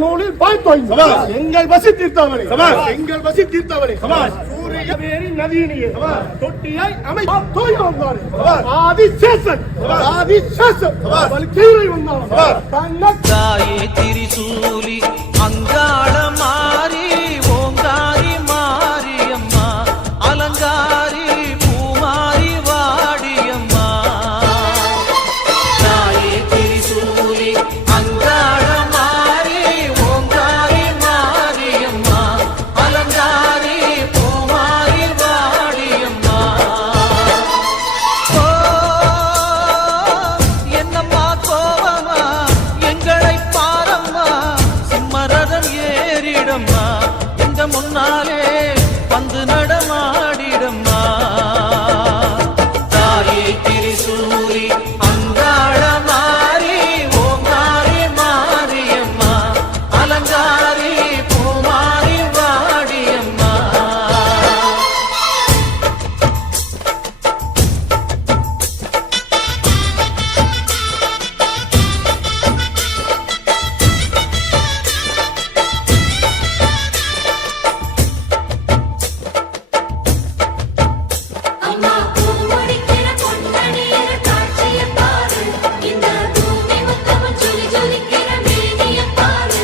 நூலில் பார்த்து எங்கள் வசி தீர்த்தவனே, எங்கள் வசி தீர்த்தவனே, சூரிய வேரி நதியினியே தொட்டியாய் அமைத்தோய் வந்தார் ஆதிசேஷன், ஆதிசேஷன் கீழே வந்தான் தாயே திரிசூலி அங்காள மாறி ஓங்காரி மாரியம்மா அலங்காரி பூமாரி வாடியம்மா. தாயே திரிசூலி அங்காள மாறி ஓங்காரி மாரியம்மா அலங்காரி பூமாரி வாடியம்மா. ஓ என்னம்மா கோவமா எங்களை பாரம்மா, சிம்மரதம் ஏறிடம்மா எங்க முன்னாலே வந்து நடமாடிடம்மா. தாயே திரிசூலி அங்காள மாறி ஓங்காரி மாரியம்மா அலங்காரி பூமாரி வாடியம்மா. அம்மா பூமுடிக்கிற பொன்னணியிற காட்சியைப் பாரு, இந்த பூமி முத்தமும் ஜொலி ஜொலிக்கிற மேனியைப் பாரு.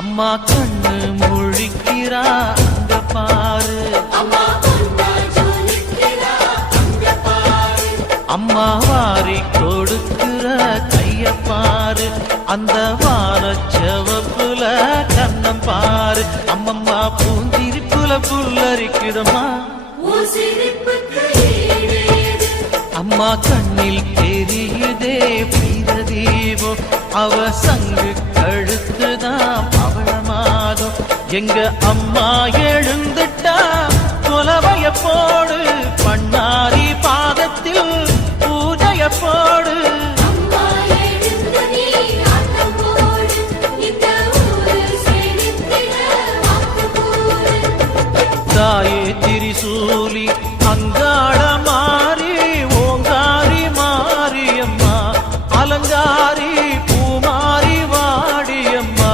அம்மா கண்ணு முழிக்கிறா அங்க பாரு, அம்மா பொன்னாய் ஜொலிக்கிறா அங்க பாரு. அம்மா வாரி கொடுக்கிற கைய பாரு, அந்த வானச்சவப்புல கண்ணம் பாரு. அம்மம்மா பூந்திரிப்புல புல்லரிக்குதம்மா, உன் சிரிப்புக்கு ஈடேது. அம்மா கண்ணில் தெரியுதே வீர தீபம், அவ சங்கு கழுத்துதான் பவளமாகும். எங்க அம்மா எழுந்துட்டா கொலவைய போடு, பண்ணாரி பாதத்தில் பூஜைய போடு. அம்மா எழுந்து நீ ஆட்டம் போடு, இந்த ஊரு செழித்திட வாக்கு கூறு. தாயே திரிசூலி அங்காள மாறி ஓங்காரி மாரியம்மா அலங்காரி பூமாரி வாடியம்மா.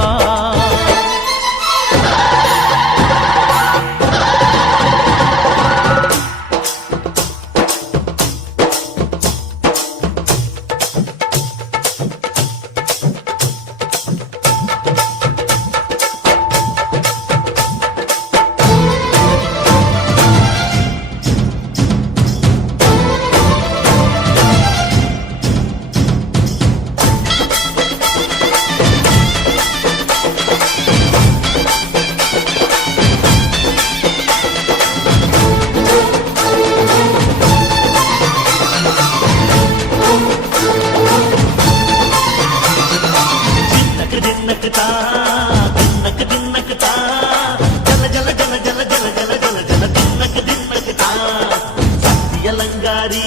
அலங்காரி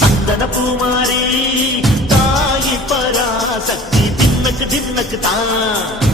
சந்தன பூமாரி தாயி பராசக்தி தின்னக்கு தின்னக்கு தான்.